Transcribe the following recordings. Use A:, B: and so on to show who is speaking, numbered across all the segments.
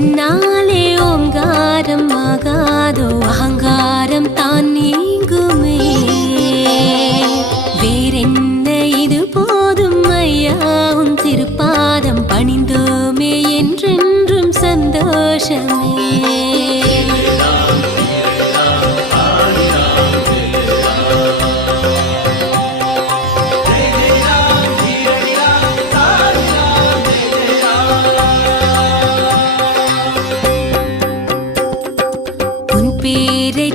A: சொன்னாலே ஓங்காரம் ஆகாதோ அகங்காரம் தான் நீங்குமே. வேறென்ன இது போதும் ஐயாவும் திருப்பாதம் பணிந்தோமே என்றென்றும் சந்தோஷமே.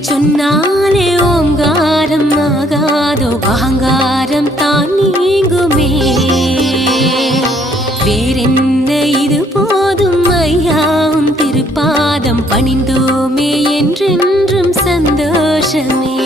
A: சொன்னாலே ஓங்காரம் ஆகாதோ அகங்காரம் தான் நீங்குமே. வேறென்ன இது போதும் ஐயாவும் திருப்பாதம் பணிந்தோமே என்றென்றும் சந்தோஷமே.